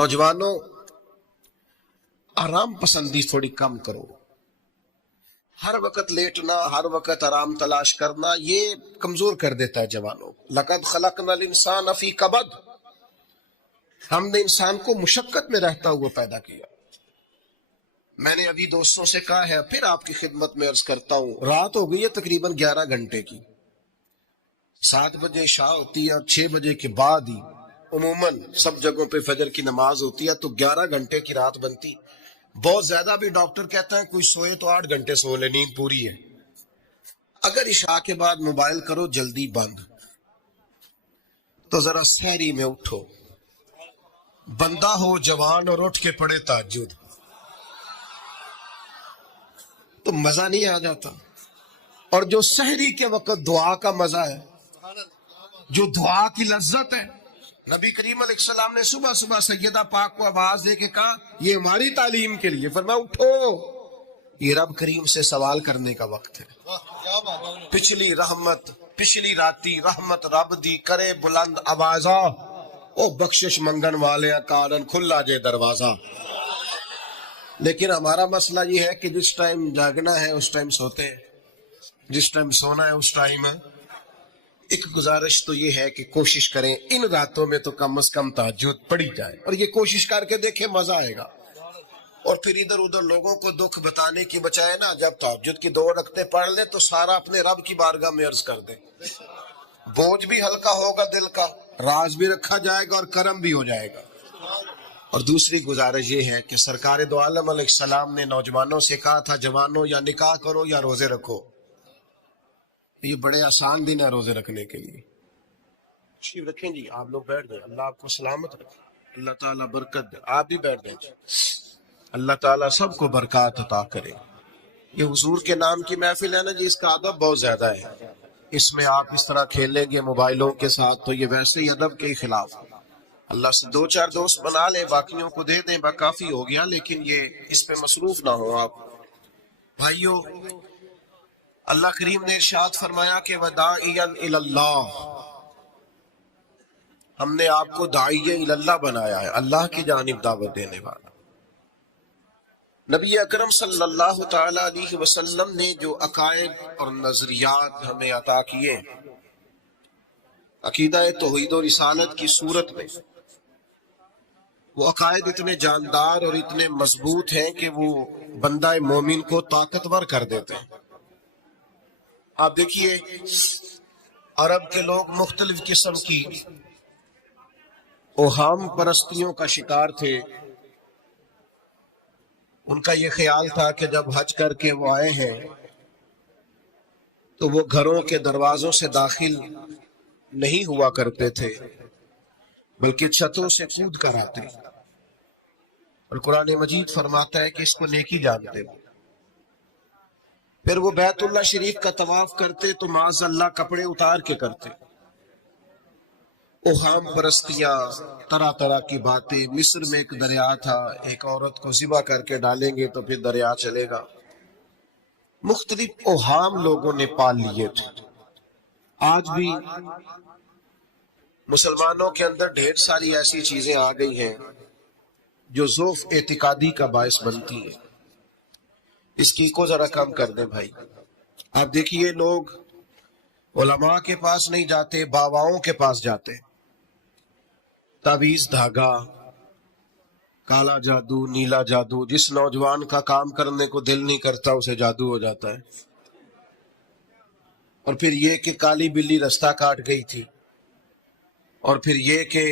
نوجوانوں، آرام پسندی تھوڑی کم کرو. ہر وقت لیٹنا، ہر وقت آرام تلاش کرنا، یہ کمزور کر دیتا ہے جوانوں. لقد خلقنا الانسان فی کبد، ہم نے انسان کو مشقت میں رہتا ہوا پیدا کیا. میں نے ابھی دوستوں سے کہا ہے، پھر آپ کی خدمت میں عرض کرتا ہوں، رات ہو گئی ہے تقریباً 11 گھنٹے کی. 7 بجے عشاء ہوتی ہے اور 6 بجے کے بعد ہی عموماً سب جگہوں پہ فجر کی نماز ہوتی ہے، تو 11 گھنٹے کی رات بنتی. بہت زیادہ بھی ڈاکٹر کہتا ہے کوئی سوئے تو 8 گھنٹے سو لے، نیند پوری ہے. اگر عشاء کے بعد موبائل کرو جلدی بند، تو ذرا سحری میں اٹھو. بندہ ہو جوان اور اٹھ کے پڑھے تہجد تو مزہ نہیں آ جاتا. اور جو سحری کے وقت دعا کا مزہ ہے، جو دعا کی لذت ہے، نبی کریم علیہ السلام نے صبح صبح سیدہ پاک کو آواز دے کے کہا، یہ ہماری تعلیم کے لیے، فرمایا اٹھو، یہ رب کریم سے سوال کرنے کا وقت ہے. پچھلی راتی رحمت رب دی کرے بلند آوازہ، او بخشش منگن والے کارن کھلا جے دروازہ. لیکن ہمارا مسئلہ یہ ہے کہ جس ٹائم جاگنا ہے اس ٹائم سوتے ہیں، جس ٹائم سونا ہے اس ٹائم. ایک گزارش تو یہ ہے کہ کوشش کریں ان راتوں میں تو کم از کم تہجد پڑھی جائے، اور یہ کوشش کر کے دیکھیں مزہ آئے گا. اور پھر ادھر ادھر لوگوں کو دکھ بتانے کی بجائے نا، جب تہجد کی 2 رکعتیں پڑھ لیں تو سارا اپنے رب کی بارگاہ میں عرض کر دیں. بوجھ بھی ہلکا ہوگا دل کا، راز بھی رکھا جائے گا اور کرم بھی ہو جائے گا. اور دوسری گزارش یہ ہے کہ سرکار دو عالم علیہ السلام نے نوجوانوں سے کہا تھا، جوانوں یا نکاح کرو یا روزے رکھو. یہ بڑے آسان دن ہے روزے رکھنے کے لیے. تشریف رکھیں جی، آپ لوگ بیٹھ جائیں، اللہ آپ کو سلامت رکھے، اللہ تعالیٰ برکت دے. آپ بھی بیٹھ جائیں، اللہ تعالیٰ سب کو برکات عطا کرے. یہ حضور کے نام کی محفل ہے نا جی، اس کا ادب بہت زیادہ ہے. اس میں آپ اس طرح کھیلیں گے موبائلوں کے ساتھ تو یہ ویسے ہی ادب کے خلاف. اللہ سے 2-4 دوست بنا لیں، باقیوں کو دے دیں، کافی ہو گیا. لیکن یہ اس پہ مصروف نہ ہو آپ. بھائیو، اللہ کریم نے ارشاد فرمایا کہ وَدَاعِيًا إِلَى اللَّهِ، ہم نے آپ کو داعیہ اللہ بنایا ہے، اللہ کی جانب دعوت دینے والا. نبی اکرم صلی اللہ تعالی علیہ وسلم نے جو عقائد اور نظریات ہمیں عطا کیے، عقیدہ توحید و رسالت کی صورت میں، وہ عقائد اتنے جاندار اور اتنے مضبوط ہیں کہ وہ بندہ مومن کو طاقتور کر دیتے ہیں. آپ دیکھیے، عرب کے لوگ مختلف قسم کی اوہام پرستیوں کا شکار تھے. ان کا یہ خیال تھا کہ جب حج کر کے وہ آئے ہیں تو وہ گھروں کے دروازوں سے داخل نہیں ہوا کرتے تھے، بلکہ چھتوں سے کود کر آتے. اور قرآن مجید فرماتا ہے کہ اس کو نیکی جانتے. پھر وہ بیت اللہ شریف کا طواف کرتے تو معاذ اللہ کپڑے اتار کے کرتے. اوہام پرستیاں، طرح طرح کی باتیں. مصر میں ایک دریا تھا، ایک عورت کو ذبح کر کے ڈالیں گے تو پھر دریا چلے گا. مختلف اوہام لوگوں نے پال لیے تھے. آج بھی مسلمانوں کے اندر ڈھیر ساری ایسی چیزیں آ گئی ہیں جو ضعف اعتقادی کا باعث بنتی ہیں. اس کی کو ذرا کم کر دیں بھائی. آپ دیکھیے، لوگ علماء کے پاس نہیں جاتے، باباؤں کے پاس جاتے. تعویذ، دھاگا، کالا جادو، نیلا جادو. جس نوجوان کا کام کرنے کو دل نہیں کرتا اسے جادو ہو جاتا ہے. اور پھر یہ کہ کالی بلی رستہ کاٹ گئی تھی، اور پھر یہ کہ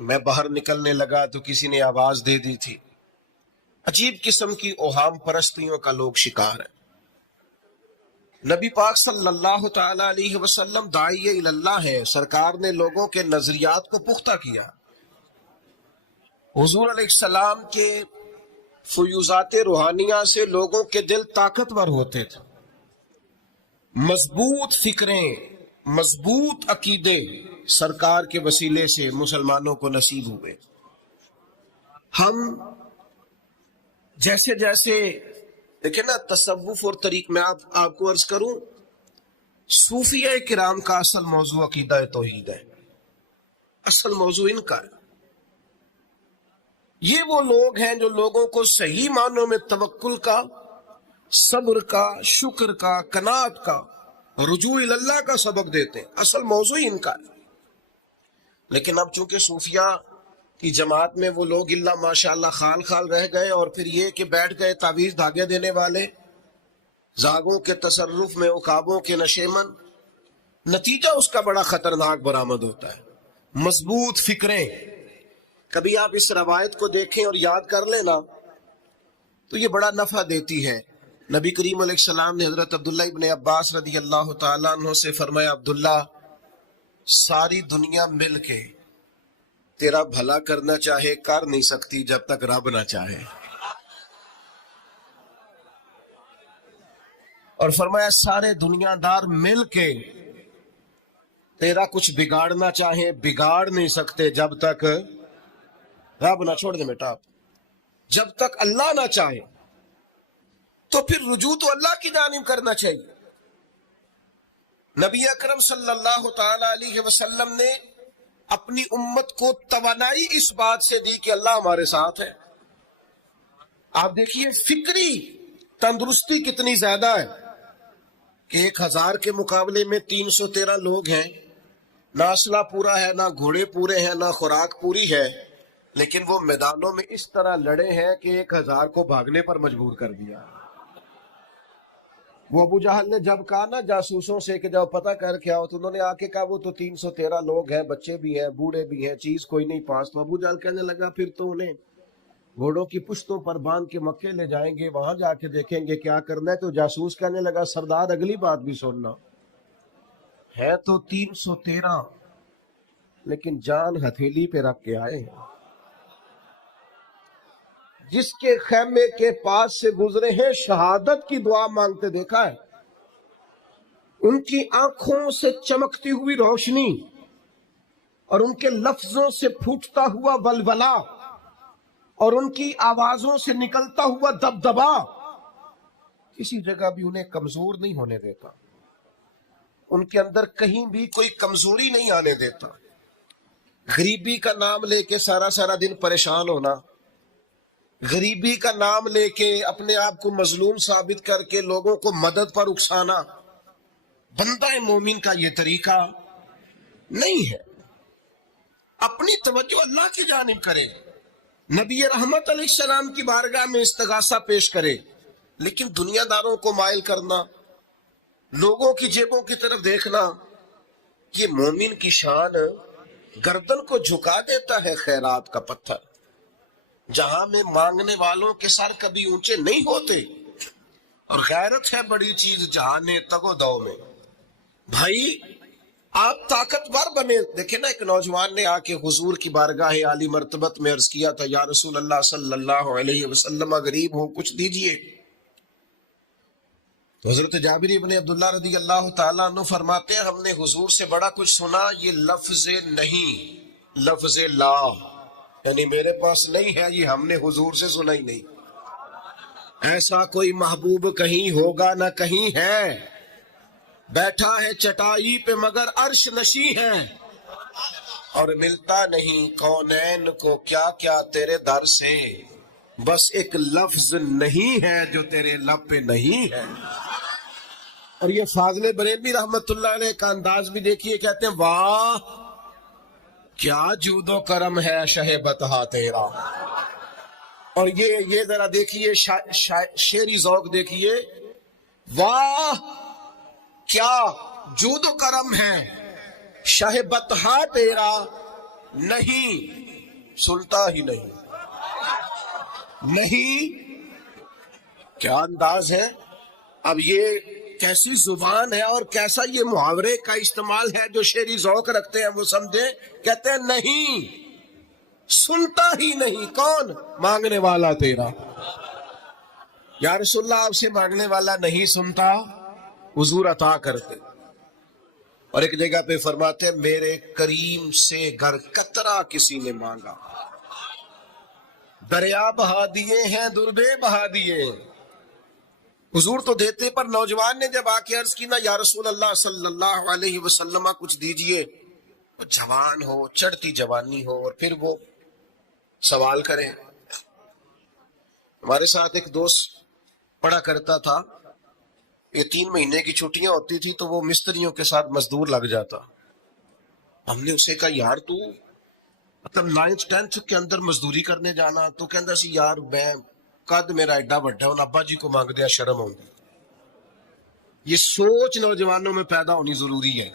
میں باہر نکلنے لگا تو کسی نے آواز دے دی تھی. عجیب قسم کی اوہام پرستیوں کا لوگ شکار ہیں. نبی پاک صلی اللہ تعالی علیہ وسلم داعیہ اللہ ہے. سرکار نے لوگوں کے نظریات کو پختہ کیا. حضور علیہ السلام کے فیوزات روحانیہ سے لوگوں کے دل طاقتور ہوتے تھے. مضبوط فکریں، مضبوط عقیدے سرکار کے وسیلے سے مسلمانوں کو نصیب ہوئے. ہم جیسے جیسے دیکھیں نا، تصوف اور طریق میں آپ کو عرض کروں، صوفیہ کرام کا اصل موضوع عقیدہ توحید ہے. اصل موضوع ان کا ہے. یہ وہ لوگ ہیں جو لوگوں کو صحیح معنوں میں توکل کا، صبر کا، شکر کا، قناعت کا، رجوع اللہ کا سبق دیتے ہیں. اصل موضوع ہی ان کا ہے. لیکن اب چونکہ صوفیہ کی جماعت میں وہ لوگ اللہ ماشاءاللہ خال خال رہ گئے، اور پھر یہ کہ بیٹھ گئے تعویذ دھاگے دینے والے، زاغوں کے تصرف میں عقابوں کے نشیمن. نتیجہ اس کا بڑا خطرناک برآمد ہوتا ہے. مضبوط فکریں. کبھی آپ اس روایت کو دیکھیں اور یاد کر لیں نا تو یہ بڑا نفع دیتی ہے. نبی کریم علیہ السلام نے حضرت عبداللہ ابن عباس رضی اللہ تعالیٰ عنہ سے فرمایا، عبداللہ، ساری دنیا مل کے تیرا بھلا کرنا چاہے کر نہیں سکتی جب تک رب نہ چاہے. اور فرمایا سارے دنیا دار مل کے تیرا کچھ بگاڑنا چاہے بگاڑ نہیں سکتے جب تک رب نہ. چھوڑ دے بیٹا، جب تک اللہ نہ چاہے. تو پھر رجوع تو اللہ کی جانب کرنا چاہیے. نبی اکرم صلی اللہ تعالی علیہ وسلم نے اپنی امت کو توانائی اس بات سے دی کہ اللہ ہمارے ساتھ ہے. آپ دیکھیے فکری تندرستی کتنی زیادہ ہے کہ 1000 کے مقابلے میں 313 لوگ ہیں. نہ اسلحہ پورا ہے، نہ گھوڑے پورے ہیں، نہ خوراک پوری ہے، لیکن وہ میدانوں میں اس طرح لڑے ہیں کہ 1000 کو بھاگنے پر مجبور کر دیا. وہ ابو جہل نے جب کہا نا جاسوسوں سے کہ جب پتہ کر کے آؤ، تو انہوں نے آ کے کہا وہ تو 313 لوگ ہیں، بچے بھی ہیں، بوڑھے بھی ہیں، چیز کوئی نہیں پاس. تو ابو جہل کہنے لگا پھر تو انہیں گھوڑوں کی پشتوں پر باندھ کے مکے لے جائیں گے، وہاں جا کے دیکھیں گے کیا کرنا ہے. تو جاسوس کہنے لگا سردار اگلی بات بھی سننا، ہے تو 313 لیکن جان ہتھیلی پہ رکھ کے آئے ہیں. جس کے خیمے کے پاس سے گزرے ہیں شہادت کی دعا مانگتے دیکھا ہے. ان کی آنکھوں سے چمکتی ہوئی روشنی اور ان کے لفظوں سے پھوٹتا ہوا ولولہ اور ان کی آوازوں سے نکلتا ہوا دبدبا کسی جگہ بھی انہیں کمزور نہیں ہونے دیتا. ان کے اندر کہیں بھی کوئی کمزوری نہیں آنے دیتا. غریبی کا نام لے کے سارا سارا دن پریشان ہونا، غریبی کا نام لے کے اپنے آپ کو مظلوم ثابت کر کے لوگوں کو مدد پر اکسانا بندہ مومن کا یہ طریقہ نہیں ہے. اپنی توجہ اللہ کی جانب کرے، نبی رحمت علیہ السلام کی بارگاہ میں استغاثہ پیش کرے. لیکن دنیا داروں کو مائل کرنا، لوگوں کی جیبوں کی طرف دیکھنا، یہ مومن کی شان گردن کو جھکا دیتا ہے. خیرات کا پتھر جہاں میں مانگنے والوں کے سر کبھی اونچے نہیں ہوتے. اور غیرت ہے بڑی چیز جہانے تگ و دو میں. بھائی آپ طاقتور بنے. دیکھیں نا، ایک نوجوان نے آ کے حضور کی بارگاہ عالی مرتبت میں عرض کیا تھا، یا رسول اللہ صلی اللہ علیہ وسلم، غریب ہوں کچھ دیجئے. تو حضرت جابر ابن عبداللہ رضی اللہ تعالیٰ عنہ فرماتے ہیں، ہم نے حضور سے بڑا کچھ سنا، یہ لفظ نہیں، لفظ لا، یعنی میرے پاس نہیں ہے، یہ ہم نے حضور سے سنا ہی نہیں. ایسا کوئی محبوب کہیں ہوگا نہ کہیں ہے، بیٹھا ہے چٹائی پہ مگر عرش نشیں ہے، اور ملتا نہیں کونین کو کیا کیا تیرے در سے، بس ایک لفظ نہیں ہے جو تیرے لب پہ نہیں ہے. اور یہ فاضل بریلوی رحمت اللہ علیہ کا انداز بھی دیکھیے، کہتے ہیں واہ کیا جود و کرم ہے شہ بتہا تیرا. اور یہ ذرا دیکھیے شعری ذوق دیکھیے، واہ کیا جود و کرم ہے شہ بتہا تیرا، نہیں سنتا ہی نہیں. نہیں کیا انداز ہے. اب یہ کیسی زبان ہے اور کیسا یہ محاورے کا استعمال ہے. جو شعری ذوق رکھتے ہیں وہ سمجھے، کہتے ہیں نہیں سنتا ہی نہیں. کون؟ مانگنے والا تیرا. یا رسول اللہ آپ سے مانگنے والا نہیں سنتا، حضور عطا کرتے. اور ایک جگہ پہ فرماتے ہیں، میرے کریم سے گر قطرہ کسی نے مانگا، دریا بہا دیے ہیں دربے بہا دیے. حضور تو دیتے، پر نوجوان نے جب آ کے عرض کی نا، یا رسول اللہ صلی اللہ علیہ وسلم کچھ دیجئے، جوان ہو، چڑھتی جوانی ہو، اور پھر وہ سوال کریں ہمارے ساتھ ایک دوست پڑھا کرتا تھا، یہ 3 مہینے کی چھٹیاں ہوتی تھی تو وہ مستریوں کے ساتھ مزدور لگ جاتا. ہم نے اسے کہا یار تو مطلب 9th 10th کے اندر مزدوری کرنے جانا، تو کہندا سی یار میں قد میرا ایڈا بڑا ہے، ابا جی کو مانگ دیا شرم ہوگی. یہ سوچ نوجوانوں میں پیدا ہونی ضروری ہے.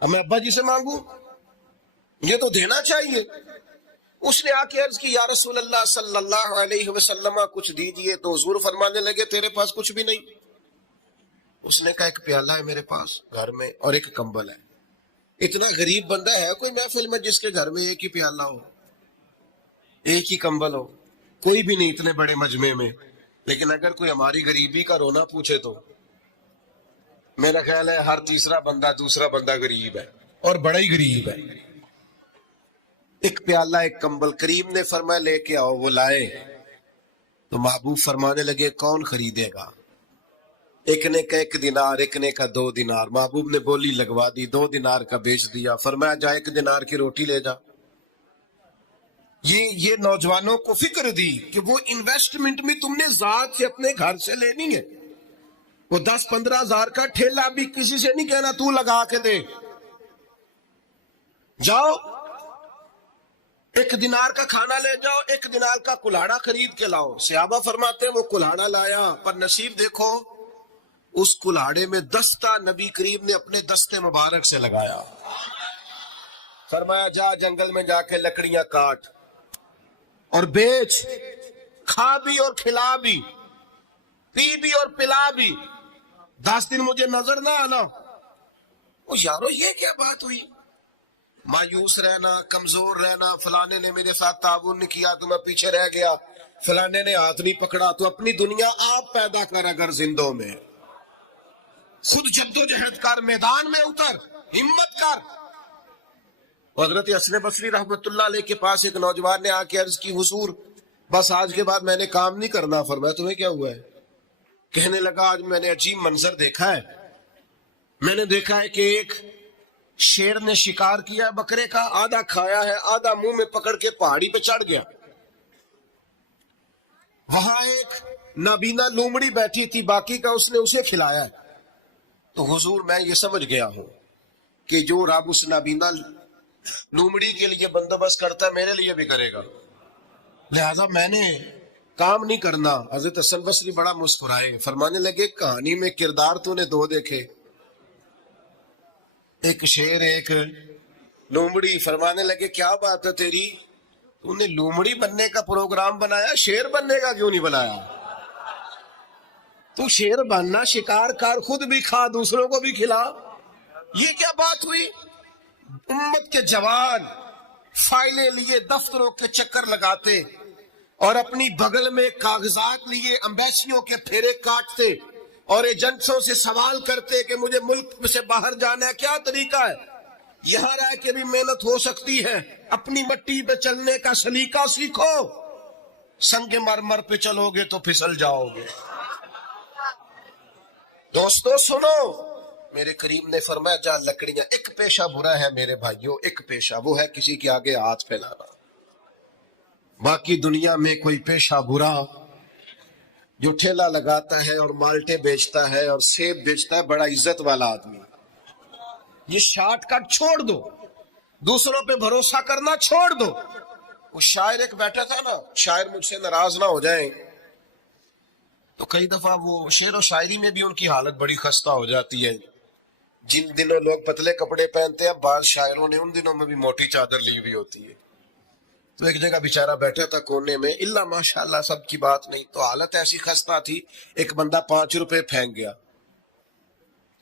اب میں ابا جی سے مانگوں؟ یہ تو دینا چاہیے. اس نے آ کے عرض کی یا رسول اللہ صلی اللہ علیہ وسلم کچھ دیجئے، تو حضور فرمانے لگے تیرے پاس کچھ بھی نہیں. اس نے کہا ایک پیالہ ہے میرے پاس گھر میں اور ایک کمبل ہے. اتنا غریب بندہ ہے کوئی محفل میں جس کے گھر میں ایک ہی پیالہ ہو، ایک ہی کمبل ہو؟ کوئی بھی نہیں اتنے بڑے مجمع میں. لیکن اگر کوئی ہماری غریبی کا رونا پوچھے تو میرا خیال ہے ہر تیسرا بندہ دوسرا بندہ غریب ہے، اور بڑا ہی غریب ہے. ایک پیالہ ایک کمبل. کریم نے فرمایا لے کے آؤ. وہ لائے تو محبوب فرمانے لگے کون خریدے گا؟ ایک نے کا 1 دینار، ایک نے کا 2 دینار. محبوب نے بولی لگوا دی، 2 دینار کا بیچ دیا. فرمایا جا 1 دینار کی روٹی لے جا. یہ نوجوانوں کو فکر دی کہ وہ انویسٹمنٹ بھی تم نے ذات سے اپنے گھر سے لینی ہے. وہ 10-15 ہزار کا ٹھیلا بھی کسی سے نہیں کہنا تو لگا کے دے. جاؤ 1 دینار کا کھانا لے جاؤ، 1 دینار کا کلاڑا خرید کے لاؤ. صحابہ فرماتے ہیں وہ کلاڑا لایا، پر نصیب دیکھو اس کلاڑے میں دستہ نبی کریم نے اپنے دستے مبارک سے لگایا. فرمایا جا جنگل میں جا کے لکڑیاں کاٹ اور بیچ، کھا بھی اور کھلا بھی، پی بھی اور پلا بھی، 10 دن مجھے نظر نہ آنا. وہ یارو یہ کیا بات ہوئی؟ مایوس رہنا، کمزور رہنا، فلانے نے میرے ساتھ تعاون نہیں کیا تو میں پیچھے رہ گیا، فلانے نے ہاتھ نہیں پکڑا. تو اپنی دنیا آپ پیدا کر. اگر زندوں میں خود جدوجہد کر، میدان میں اتر، ہمت کر. حضرت حسن بصری رحمت اللہ علیہ کے پاس ایک نوجوان نے آ کے عرض کی حضور بس آج کے بعد میں نے کام نہیں کرنا. فرمایا تمہیں کیا ہوا ہے؟ کہنے لگا آج میں نے عجیب منظر دیکھا ہے. میں نے دیکھا ہے کہ ایک شیر نے شکار کیا بکرے کا، آدھا کھایا ہے، آدھا منہ میں پکڑ کے پہاڑی پہ چڑھ گیا. وہاں ایک نابینا لومڑی بیٹھی تھی، باقی کا اس نے اسے کھلایا ہے. تو حضور میں یہ سمجھ گیا ہوں کہ جو رب اس نابینا لومڑی کے لیے بندوبست کرتا ہے میرے لیے بھی کرے گا، لہذا میں نے کام نہیں کرنا. حضرت حسن بصری بڑا مسکرائے، فرمانے لگے کہانی میں کردار تو نے 2 دیکھے، ایک شیر ایک لومڑی. فرمانے لگے کیا بات ہے تیری، تو نے لومڑی بننے کا پروگرام بنایا، شیر بننے کا کیوں نہیں بنایا؟ تو شیر بننا، شکار کر، خود بھی کھا دوسروں کو بھی کھلا. یہ کیا بات ہوئی؟ امت کے جوان فائلیں لیے دفتروں کے چکر لگاتے اور اپنی بغل میں کاغذات لیے امبیسیوں کے پھیرے کاٹتے اور ایجنٹوں سے سوال کرتے کہ مجھے ملک سے باہر جانا ہے، کیا طریقہ ہے؟ یہاں رہ کے بھی محنت ہو سکتی ہے، اپنی مٹی پہ چلنے کا سلیقہ سیکھو. سنگ مرمر پہ چلو گے تو پھسل جاؤ گے. دوستو سنو، میرے کریم نے فرمایا جا لکڑیاں. ایک پیشہ برا ہے میرے بھائیوں، ایک پیشہ، وہ ہے کسی کے آگے ہاتھ پھیلانا. باقی دنیا میں کوئی پیشہ برا جو ٹھیلا لگاتا ہے اور مالٹے بیچتا ہے اور سیب بیچتا ہے، بڑا عزت والا آدمی. یہ شارٹ کٹ چھوڑ دو، دوسروں پہ بھروسہ کرنا چھوڑ دو. وہ شاعر ایک بیٹھا تھا نا، شاعر مجھ سے ناراض نہ ہو جائیں تو کئی دفعہ وہ شعر و شاعری میں بھی ان کی حالت بڑی خستہ ہو جاتی ہے. جن دنوں لوگ پتلے کپڑے پہنتے ہیں، بعض شاعروں نے ان دنوں میں بھی موٹی چادر لی ہوئی ہوتی ہے. تو ایک جگہ بیچارہ بیٹھا تھا کونے میں، اللہ ماشاءاللہ سب کی بات نہیں، تو حالت ایسی خستہ تھی. ایک بندہ 5 روپے پھینک گیا،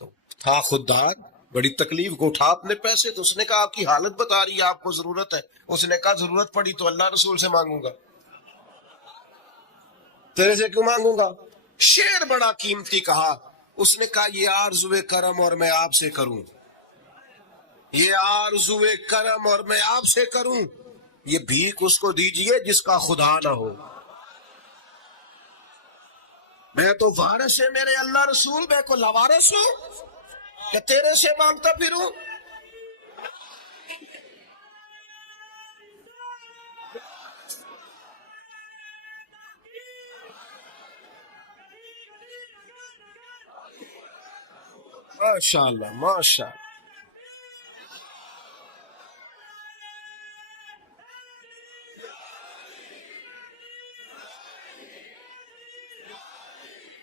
تو تھا خوددار، بڑی تکلیف کو اٹھا اپنے پیسے. تو اس نے کہا آپ کی حالت بتا رہی ہے، آپ کو ضرورت ہے. اس نے کہا ضرورت پڑی تو اللہ رسول سے مانگوں گا، تیرے سے کیوں مانگوں گا؟ شعر بڑا قیمتی کہا. اس نے کہا یہ آرزوئے کرم اور میں آپ سے کروں، یہ آرزوئے کرم اور میں آپ سے کروں. یہ بھیک اس کو دیجئے جس کا خدا نہ ہو. میں تو وارث ہے میرے اللہ رسول، میں کو لوارث ہوں کہ تیرے سے مانگتا پھروں. ماشاءاللہ ماشاءاللہ.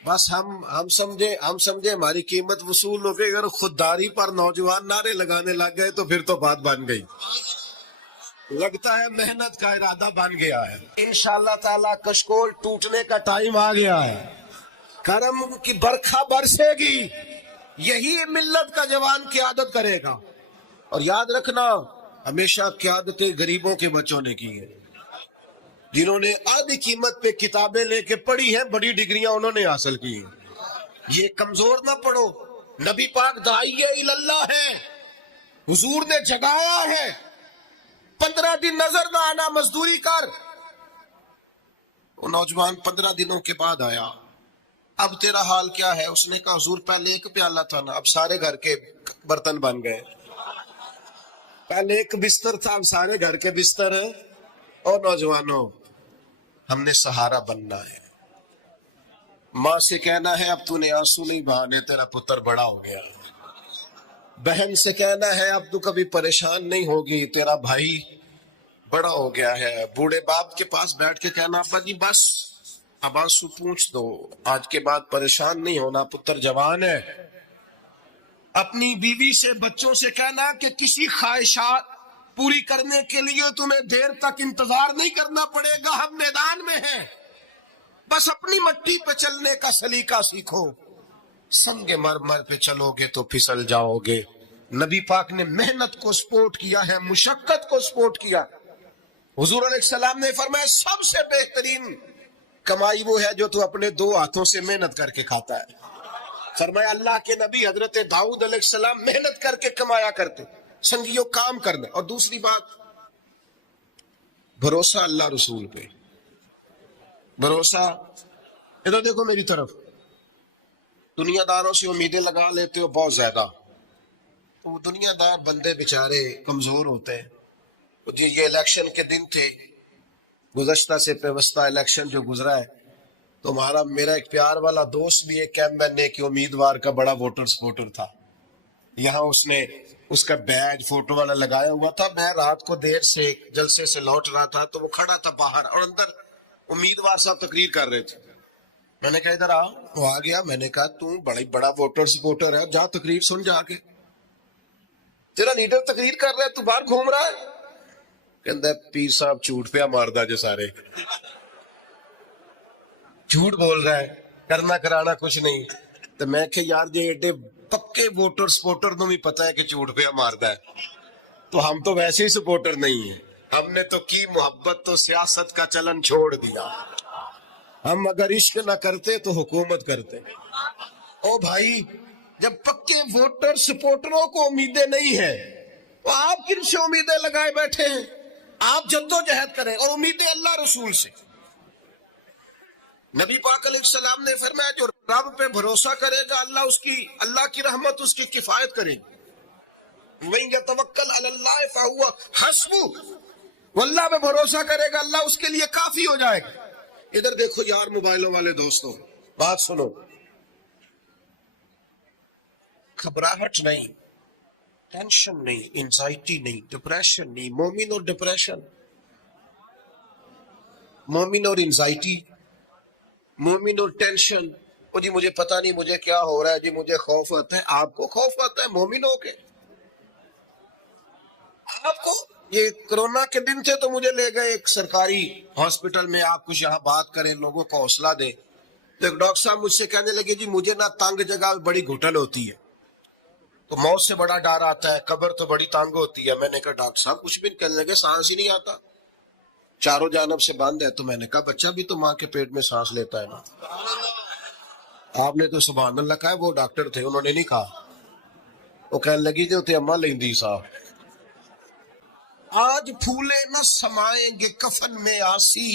بس ہم سمجھے ہماری قیمت وصول ہو گئی. اگر خودداری پر نوجوان نعرے لگانے لگ گئے تو پھر تو بات بن گئی. لگتا ہے محنت کا ارادہ بن گیا ہے. انشاءاللہ تعالی کشکول ٹوٹنے کا ٹائم آ گیا ہے. کرم کی برکھا برسے گی. یہی ملت کا جوان قیادت کرے گا. اور یاد رکھنا ہمیشہ قیادتیں غریبوں کے بچوں نے کی ہیں، جنہوں نے آدھی قیمت پہ کتابیں لے کے پڑھی ہیں، بڑی ڈگریاں انہوں نے حاصل کی ہیں. یہ کمزور نہ پڑھو. نبی پاک داعیہ اللہ ہے، حضور نے جگایا ہے. 15 دن نظر نہ آنا، مزدوری کر. وہ نوجوان 15 دنوں کے بعد آیا. اب تیرا حال کیا ہے؟ اس نے کہا حضور پہلے ایک پیالہ تھا نا، اب سارے گھر کے برتن بن گئے. پہلے ایک بستر تھا، اب سارے گھر کے بستر ہیں. اور نوجوانوں، ہم نے سہارا بننا ہے. ماں سے کہنا ہے اب تو نے آنسو نہیں بہانے، تیرا پتر بڑا ہو گیا. بہن سے کہنا ہے اب تو کبھی پریشان نہیں ہوگی، تیرا بھائی بڑا ہو گیا ہے. بوڑھے باپ کے پاس بیٹھ کے کہنا ابا جی بس اب آنسو پوچھ دو، آج کے بعد پریشان نہیں ہونا، پتر جوان ہے. اپنی بیوی سے بچوں سے کہنا کہ کسی خواہشات پوری کرنے کے لیے تمہیں دیر تک انتظار نہیں کرنا پڑے گا، ہم میدان میں ہیں. بس اپنی مٹی پہ چلنے کا سلیقہ سیکھو. سنگ مرمر پہ چلو گے تو پھسل جاؤ گے. نبی پاک نے محنت کو سپورٹ کیا ہے، مشقت کو سپورٹ کیا. حضور علیہ السلام نے فرمایا سب سے بہترین کمائی وہ ہے جو تو اپنے 2 ہاتھوں سے محنت کر کے کھاتا ہے. فرمایا اللہ کے نبی حضرت داؤد علیہ السلام محنت کر کے کمایا کرتے. سنگیوں کام کرنا. اور دوسری بات بھروسہ اللہ رسول پہ. بھروسہ ادھر دیکھو میری طرف. دنیا داروں سے امیدیں لگا لیتے ہو بہت زیادہ، تو وہ دنیا دار بندے بیچارے کمزور ہوتے ہیں. جی یہ الیکشن کے دن تھے، گزشتہ سے پیوستہ الیکشن جو گزرا ہے، تو میرا ایک پیار والا دوست بھی ایک کیمپ مین کے امیدوار کا بڑا ووٹر سپورٹر تھا. یہاں اس نے اس کا بیج فوٹو والا لگایا ہوا تھا. میں رات کو دیر سے جلسے سے لوٹ رہا تھا تو وہ کھڑا تھا باہر، اور اندر امیدوار صاحب تقریر کر رہے تھے. میں نے کہا ادھر آ. وہ آ گیا. میں نے کہا تو بڑا ووٹر سپورٹر ہے، جا تقریر سن جا کے. تیرا لیڈر تقریر کر رہا ہے، تو باہر گھوم رہا ہے. کہندا پیر صاحب جھوٹ پہ ماردا جو سارے جھوٹ بول رہا ہے، کرنا کرانا کچھ نہیں. تو میں کہ یار جی ایڈے پکے ووٹر سپورٹر نو بھی پتا ہے کہ جھوٹ پہ ماردا ہے، تو ہم تو ویسے ہی سپورٹر نہیں ہیں. ہم نے تو کی محبت تو سیاست کا چلن چھوڑ دیا. ہم اگر عشق نہ کرتے تو حکومت کرتے. او بھائی جب پکے ووٹر سپورٹروں کو امیدیں نہیں ہیں تو آپ کن سے امیدیں لگائے بیٹھے ہیں؟ آپ جدوجہد کریں اور امیدیں اللہ رسول سے. نبی پاک علیہ السلام نے فرمایا جو رب پہ بھروسہ کرے گا اللہ کی رحمت اس کی کفایت کرے گی. وَإِن يَتَوَكَّلْ عَلَى اللَّهِ فَهُوَ حَسْبُهُ، وہ اللہ پہ بھروسہ کرے گا اللہ اس کے لیے کافی ہو جائے گا. ادھر دیکھو یار موبائلوں والے دوستوں، بات سنو. گھبراہٹ نہیں، ٹینشن نہیں، انزائٹی نہیں، ڈپریشن نہیں. مومن اور ڈپریشن، مومن اور انزائٹی، مومن اور ٹینشن. وہ جی مجھے پتا نہیں مجھے کیا ہو رہا ہے، جی مجھے خوف آتا ہے. آپ کو خوف آتا ہے مومن ہو کے؟ آپ کو یہ کرونا کے دن تھے تو مجھے لے گئے ایک سرکاری ہاسپٹل میں، آپ کچھ یہاں بات کریں، لوگوں کو حوصلہ دیں. تو ایک ڈاکٹر صاحب مجھ سے کہنے لگے جی مجھے نہ تنگ جگہ بڑی گھٹن ہوتی ہے، تو موت سے بڑا ڈر آتا ہے، قبر تو بڑی تنگ ہوتی ہے. میں نے کہا ڈاکٹر صاحب کچھ بھی نہیں. کہنے لگے سانس ہی نہیں آتا، چاروں جانب سے بند ہے. تو میں نے کہا بچہ بھی تو ماں کے پیٹ میں سانس لیتا ہے نا. آپ نے تو سبحان اللہ کہا. وہ ڈاکٹر تھے، انہوں نے نہیں کہا. وہ کہنے لگی جو تے اماں لیندی صاحب. آج پھولے نہ سمائیں گے کفن میں آسی،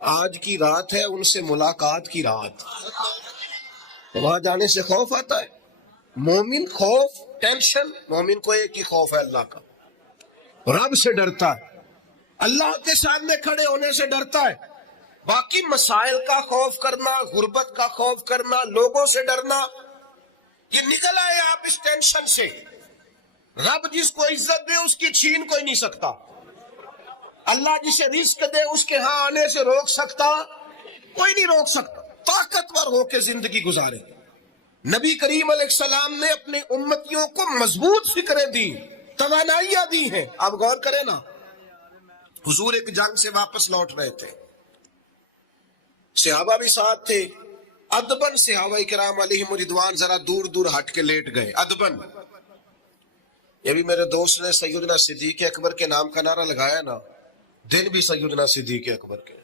آج کی رات ہے ان سے ملاقات کی رات. وہاں جانے سے خوف آتا ہے. مومن خوف ٹینشن، مومن کو ایک ہی خوف ہے اللہ کا، رب سے ڈرتا ہے، اللہ کے سامنے کھڑے ہونے سے ڈرتا ہے. باقی مسائل کا خوف کرنا، غربت کا خوف کرنا، لوگوں سے ڈرنا، یہ نکل آئے آپ اس ٹینشن سے. رب جس کو عزت دے اس کی چھین کوئی نہیں سکتا. اللہ جسے رزق دے اس کے ہاں آنے سے روک سکتا کوئی نہیں روک سکتا. طاقتور ہو کے زندگی گزارے. نبی کریم علیہ السلام نے اپنے امتیوں کو مضبوط فکریں دی، توانائیاں دی ہیں. آپ غور کریں نا، حضور ایک جنگ سے واپس لوٹ رہے تھے، صحابہ بھی ساتھ تھے. ادبن صحابہ کرام علیہم رضوان ذرا دور دور ہٹ کے لیٹ گئے. ادبن. یہ بھی میرے دوست نے سیدنا صدیق اکبر کے نام کا نعرہ لگایا نا، دن بھی سیدنا صدیق اکبر کے.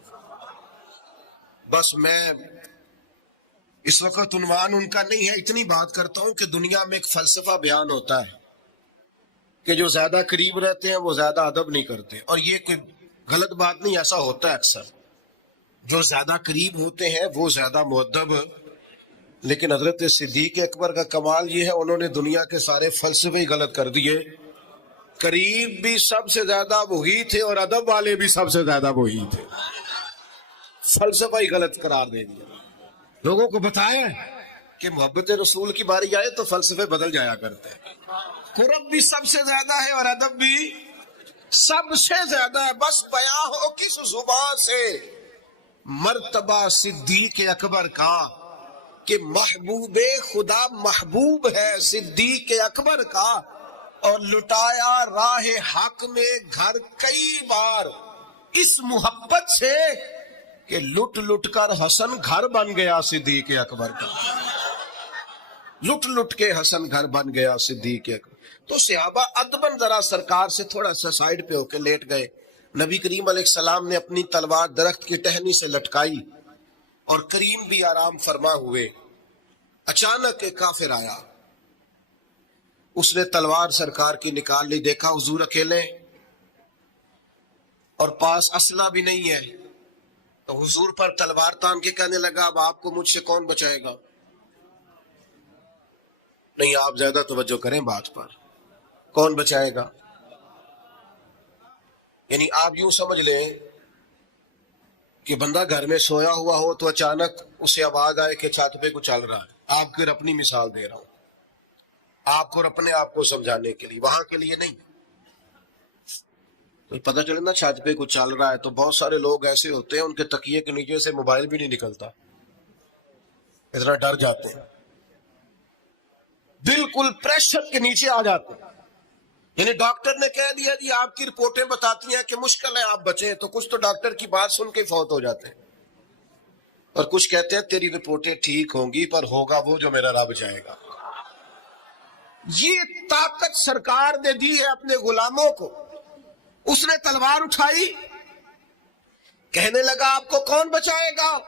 بس میں اس وقت عنوان ان کا نہیں ہے، اتنی بات کرتا ہوں کہ دنیا میں ایک فلسفہ بیان ہوتا ہے کہ جو زیادہ قریب رہتے ہیں وہ زیادہ ادب نہیں کرتے. اور یہ کوئی غلط بات نہیں، ایسا ہوتا ہے اکثر. جو زیادہ قریب ہوتے ہیں وہ زیادہ مؤدب. لیکن حضرت صدیق اکبر کا کمال یہ ہے، انہوں نے دنیا کے سارے فلسفے ہی غلط کر دیے. قریب بھی سب سے زیادہ وہی تھے اور ادب والے بھی سب سے زیادہ وہی تھے. فلسفہ ہی غلط قرار دے دیا. لوگوں کو بتایا کہ محبت رسول کی باری آئے تو فلسفے بدل جایا کرتے ہیں. قرب بھی سب سے زیادہ ہے اور ادب بھی سب سے زیادہ ہے. بس بیاں ہو کس زبان سے مرتبہ صدیق اکبر کا کہ محبوب خدا محبوب ہے صدیق اکبر کا. اور لٹایا راہ حق میں گھر کئی بار اس محبت سے کہ لٹ لٹ کر حسن گھر بن گیا صدیق اکبر کا. لٹ لٹ کے حسن گھر بن گیا صدیق اکبر. تو صحابہ ادبن ذرا سرکار سے تھوڑا سا سائیڈ پہ ہو کے لیٹ گئے. نبی کریم علیہ السلام نے اپنی تلوار درخت کی ٹہنی سے لٹکائی اور کریم بھی آرام فرما ہوئے. اچانک ایک کافر آیا، اس نے تلوار سرکار کی نکال لی. دیکھا حضور اکیلے اور پاس اسلحہ بھی نہیں ہے، تو حضور پر تلوار تان کے کہنے لگا اب آپ کو مجھ سے کون بچائے گا. نہیں، آپ زیادہ توجہ کریں بات پر. کون بچائے گا؟ یعنی آپ یوں سمجھ لیں کہ بندہ گھر میں سویا ہوا ہو تو اچانک اسے آواز آئے کہ چھت پہ کچھ چل رہا ہے. آپ کو اپنی مثال دے رہا ہوں، آپ کو اپنے آپ کو سمجھانے کے لیے، وہاں کے لیے نہیں. پتہ چلے نا چھت پہ کچھ چل رہا ہے تو بہت سارے لوگ ایسے ہوتے ہیں ان کے تکیے کے نیچے سے موبائل بھی نہیں نکلتا، اتنا ڈر جاتے ہیں، بالکل پریشر کے نیچے آ جاتے ہیں. یعنی ڈاکٹر نے کہہ دیا جی آپ کی رپورٹیں بتاتی ہیں کہ مشکل ہے آپ بچیں، تو کچھ تو ڈاکٹر کی بات سن کے فوت ہو جاتے ہیں، اور کچھ کہتے ہیں تیری رپورٹیں ٹھیک ہوں گی پر ہوگا وہ جو میرا رب چاہے گا. یہ طاقت سرکار نے دی ہے اپنے غلاموں کو. اس نے تلوار اٹھائی، کہنے لگا آپ کو کون بچائے گا.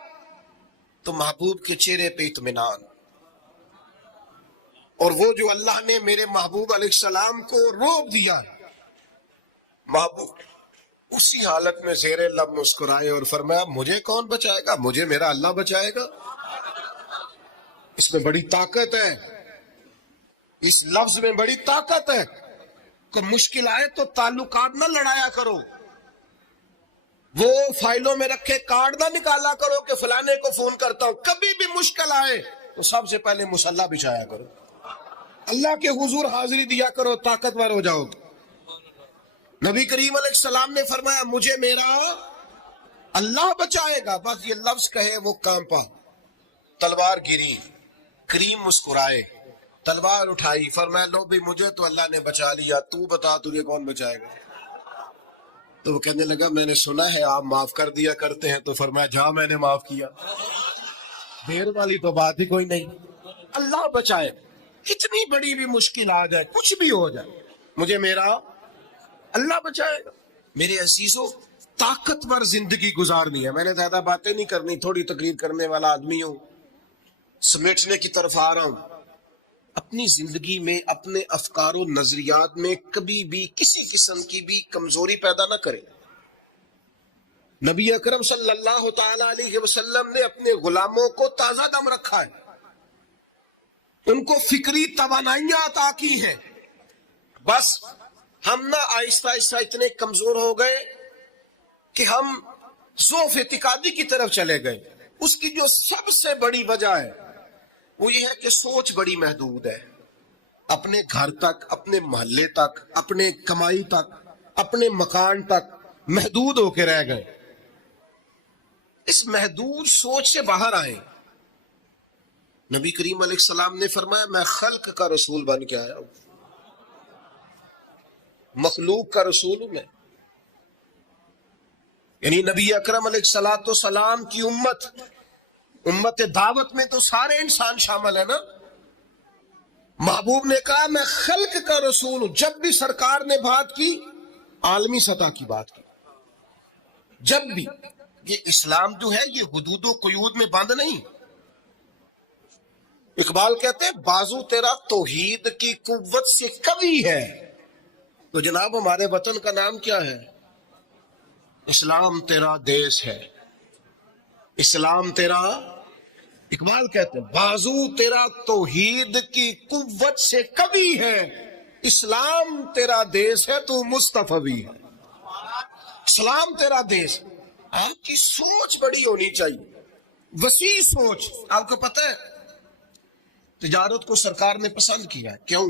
تو محبوب کے چہرے پہ اطمینان. اور وہ جو اللہ نے میرے محبوب علیہ السلام کو روب دیا، محبوب اسی حالت میں زیر لب مسکرائے اور فرمایا مجھے کون بچائے گا، مجھے میرا اللہ بچائے گا. اس میں بڑی طاقت ہے، اس لفظ میں بڑی طاقت ہے. کہ مشکل آئے تو تعلقات نہ لڑایا کرو، وہ فائلوں میں رکھے کارڈ نہ نکالا کرو کہ فلانے کو فون کرتا ہوں. کبھی بھی مشکل آئے تو سب سے پہلے مصلی بچھایا کرو، اللہ کے حضور حاضری دیا کرو، طاقتور ہو جاؤ. نبی کریم علیہ السلام نے فرمایا مجھے میرا اللہ بچائے گا. بس یہ لفظ کہے وہ کانپا. تلوار گری، کریم مسکرائے، تلوار اٹھائی، فرمایا لو بھی مجھے تو اللہ نے بچا لیا، تو بتا تجھے کون بچائے گا. تو وہ کہنے لگا میں نے سنا ہے آپ معاف کر دیا کرتے ہیں. تو فرمایا جا میں نے معاف کیا، دیر والی تو بات ہی کوئی نہیں. اللہ بچائے، کتنی بڑی بھی مشکل آ جائے، کچھ بھی ہو جائے، مجھے میرا اللہ بچائے گا. میرے عزیزوں، طاقتور زندگی گزارنی ہے. میں نے زیادہ باتیں نہیں کرنی، تھوڑی تقریر کرنے والا آدمی ہوں، سمیٹنے کی طرف آ رہا ہوں. اپنی زندگی میں اپنے افکار و نظریات میں کبھی بھی کسی قسم کی بھی کمزوری پیدا نہ کریں. نبی اکرم صلی اللہ تعالی علیہ وسلم نے اپنے غلاموں کو تازہ دم رکھا ہے، ان کو فکری توانائیاں عطا کی ہیں. بس ہم نہ آہستہ آہستہ اتنے کمزور ہو گئے کہ ہم ضعف اعتقادی کی طرف چلے گئے. اس کی جو سب سے بڑی وجہ ہے وہ یہ ہے کہ سوچ بڑی محدود ہے، اپنے گھر تک، اپنے محلے تک، اپنے کمائی تک، اپنے مکان تک محدود ہو کے رہ گئے۔ اس محدود سوچ سے باہر آئیں۔ نبی کریم علیہ السلام نے فرمایا میں خلق کا رسول بن کے آیا ہوں، مخلوق کا رسول ہوں میں۔ یعنی نبی اکرم علیہ السلام کی امت دعوت میں تو سارے انسان شامل ہیں نا۔ محبوب نے کہا میں خلق کا رسول ہوں۔ جب بھی سرکار نے بات کی عالمی سطح کی بات کی، جب بھی۔ یہ اسلام جو ہے یہ حدود و قیود میں بند نہیں۔ اقبال کہتے ہیں بازو تیرا توحید کی قوت سے قوی ہے۔ تو جناب ہمارے وطن کا نام کیا ہے؟ اسلام تیرا دیس ہے، اسلام تیرا، اقبال کہتے ہیں بازو تیرا توحید کی قوت سے قوی ہے، اسلام تیرا دیس ہے تو مصطفی ہے۔ اسلام تیرا دیس۔ آپ کی سوچ بڑی ہونی چاہیے، وسیع سوچ۔ آپ کو پتہ ہے تجارت کو سرکار نے پسند کیا، کیوں؟